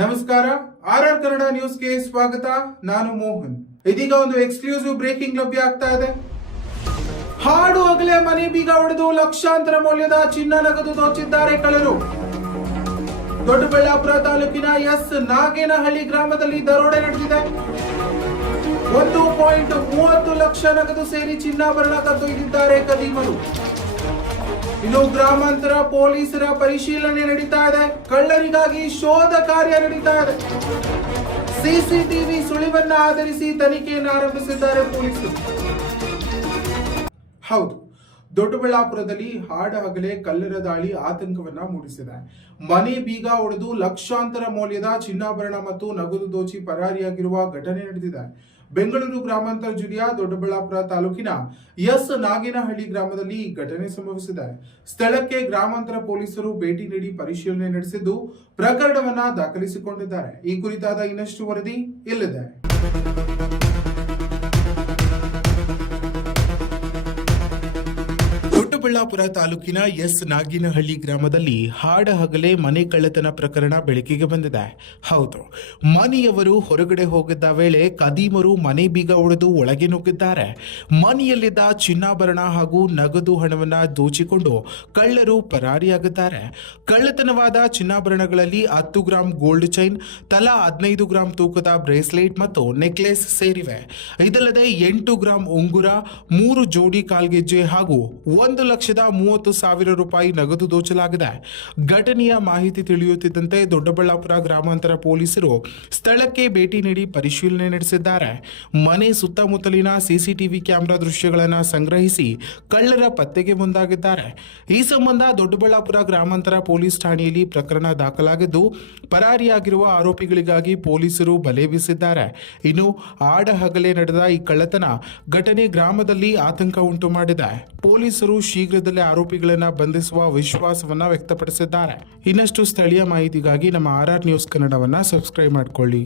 ನಮಸ್ಕಾರ, ಆರ್ ಕನ್ನಡ ನ್ಯೂಸ್ಗೆ ಸ್ವಾಗತ. ನಾನು ಮೋಹನ್. ಇದೀಗ ಒಂದು ಎಕ್ಸ್ಕ್ಲೂಸಿವ್ ಬ್ರೇಕಿಂಗ್ ಲಭ್ಯ ಆಗ್ತಾ ಇದೆ. ಹಾಡು ಹಗಲೇ ಮನೆ ಬೀಗ ಹೊಡೆದು ಲಕ್ಷಾಂತರ ಮೌಲ್ಯದ ಚಿನ್ನ ನಗದು ದೋಚಿದ್ದಾರೆ ಕಳ್ಳರು. ದೊಡ್ಡಬಳ್ಳಾಪುರ ತಾಲೂಕಿನ ಎಸ್ ನಾಗೇನಹಳ್ಳಿ ಗ್ರಾಮದಲ್ಲಿ ದರೋಡೆ ನಡೆದಿದೆ. 1.30 ಲಕ್ಷ ನಗದು ಸೇರಿ ಚಿನ್ನಾಭರಣ ಕದ್ದೊಯ್ದಿದ್ದಾರೆ ಕದೀಮರು. ಇನ್ನು ಗ್ರಾಮಾಂತರ ಪೊಲೀಸರ ಪರಿಶೀಲನೆ ನಡೀತಾ ಇದೆ. ಕಳ್ಳರಿಗಾಗಿ ಶೋಧ ಕಾರ್ಯ ನಡೀತಾ ಇದೆ. ಸಿಸಿಟಿವಿ ಸುಳಿವನ್ನ ಆಧರಿಸಿ ತನಿಖೆಯನ್ನು ಆರಂಭಿಸಿದ್ದಾರೆ ಪೊಲೀಸರು. ಹೌದು, ದೊಡ್ಡಬಳ್ಳಾಪುರದಲ್ಲಿ ಹಾಡ ಹಗಲೇ ಕಳ್ಳರ ದಾಳಿ ಆತಂಕವನ್ನ ಮೂಡಿಸಿದೆ. ಮನೆ ಬೀಗ ಒಡೆದು ಲಕ್ಷಾಂತರ ಮೌಲ್ಯದ ಚಿನ್ನಾಭರಣ ಮತ್ತು ನಗದು ದೋಚಿ ಪರಾರಿಯಾಗಿರುವ ಘಟನೆ ನಡೆದಿದೆ. ಬೆಂಗಳೂರು ಗ್ರಾಮಾಂತರ ಜಿಲ್ಲೆಯ ದೊಡ್ಡಬಳ್ಳಾಪುರ ತಾಲೂಕಿನ ಎಸ್ ನಾಗೇನಹಳ್ಳಿ ಗ್ರಾಮದಲ್ಲಿ ಈ ಘಟನೆ ಸಂಭವಿಸಿದೆ. ಸ್ಥಳಕ್ಕೆ ಗ್ರಾಮಾಂತರ ಪೊಲೀಸರು ಭೇಟಿ ನೀಡಿ ಪರಿಶೀಲನೆ ನಡೆಸಿದ್ದು ಪ್ರಕರಣವನ್ನ ದಾಖಲಿಸಿಕೊಂಡಿದ್ದಾರೆ. ಈ ಕುರಿತಾದ ಇನ್ನಷ್ಟು ವರದಿ ಇಲ್ಲಿದೆ. ದೊಡ್ಡಬಳ್ಳಾಪುರ ತಾಲೂಕಿನ ಎಸ್ ನಾಗೇನಹಳ್ಳಿ ಗ್ರಾಮದಲ್ಲಿ ಹಾಡ ಹಗಲೇ ಮನೆ ಕಳ್ಳತನ ಪ್ರಕರಣ ಬೆಳಕಿಗೆ ಬಂದಿದೆ. ಹೌದು, ಮನೆಯವರು ಹೊರಗಡೆ ಹೋಗಿದ್ದ ವೇಳೆ ಕದೀಮರು ಮನೆ ಬೀಗ ಒಡೆದು ಒಳಗೆ ನುಗ್ಗಿದ್ದಾರೆ. ಮನೆಯಲ್ಲಿದ್ದ ಚಿನ್ನಾಭರಣ ಹಾಗೂ ನಗದು ಹಣವನ್ನ ದೋಚಿಕೊಂಡು ಕಳ್ಳರು ಪರಾರಿಯಾಗಿದ್ದಾರೆ. ಕಳ್ಳತನವಾದ ಚಿನ್ನಾಭರಣಗಳಲ್ಲಿ 10 ಗ್ರಾಂ ಗೋಲ್ಡ್ ಚೈನ್, ತಲಾ 15 ಗ್ರಾಂ ತೂಕದ ಬ್ರೇಸ್ಲೆಟ್ ಮತ್ತು ನೆಕ್ಲೆಸ್ ಸೇರಿವೆ. ಇದಲ್ಲದೆ 8 ಗ್ರಾಂ ಉಂಗುರ, 3 ಜೋಡಿ ಕಾಲ್ಗೆಜ್ಜೆ ಹಾಗೂ 1,30,000 ರೂಪಾಯಿ ನಗದು ದೋಚಲಾಗಿದೆ. ಘಟನೆಯ ಮಾಹಿತಿ ತಿಳಿಯುತ್ತಿದ್ದಂತೆ ದೊಡ್ಡಬಳ್ಳಾಪುರ ಗ್ರಾಮಾಂತರ ಪೊಲೀಸರು ಸ್ಥಳಕ್ಕೆ ಭೇಟಿ ನೀಡಿ ಪರಿಶೀಲನೆ ನಡೆಸಿದ್ದಾರೆ. ಮನೆ ಸುತ್ತಮುತ್ತಲಿನ ಸಿಸಿಟಿವಿ ಕ್ಯಾಮೆರಾ ದೃಶ್ಯಗಳನ್ನು ಸಂಗ್ರಹಿಸಿ ಕಳ್ಳರ ಪತ್ತೆಗೆ ಮುಂದಾಗಿದ್ದಾರೆ. ಈ ಸಂಬಂಧ ದೊಡ್ಡಬಳ್ಳಾಪುರ ಗ್ರಾಮಾಂತರ ಪೊಲೀಸ್ ಠಾಣೆಯಲ್ಲಿ ಪ್ರಕರಣ ದಾಖಲಾಗಿದ್ದು ಪರಾರಿಯಾಗಿರುವ ಆರೋಪಿಗಳಿಗಾಗಿ ಪೊಲೀಸರು ಬಲೆ ಬೀಸಿದ್ದಾರೆ. ಇನ್ನು ಆಡ ಹಗಲೇ ನಡೆದ ಈ ಕಳ್ಳತನ ಘಟನೆ ಗ್ರಾಮದಲ್ಲಿ ಆತಂಕ ಉಂಟು ಮಾಡಿದೆ. ಪೊಲೀಸರು ಶೀಘ್ರದಲ್ಲೇ ಆರೋಪಿಗಳನ್ನು ಬಂಧಿಸುವ ವಿಶ್ವಾಸವನ್ನ ವ್ಯಕ್ತಪಡಿಸಿದ್ದಾರೆ. ಇನ್ನಷ್ಟು ಸ್ಥಳೀಯ ಮಾಹಿತಿಗಾಗಿ ನಮ್ಮ RR ನ್ಯೂಸ್ ಕನ್ನಡವನ್ನ ಸಬ್ಸ್ಕ್ರೈಬ್ ಮಾಡಿಕೊಳ್ಳಿ.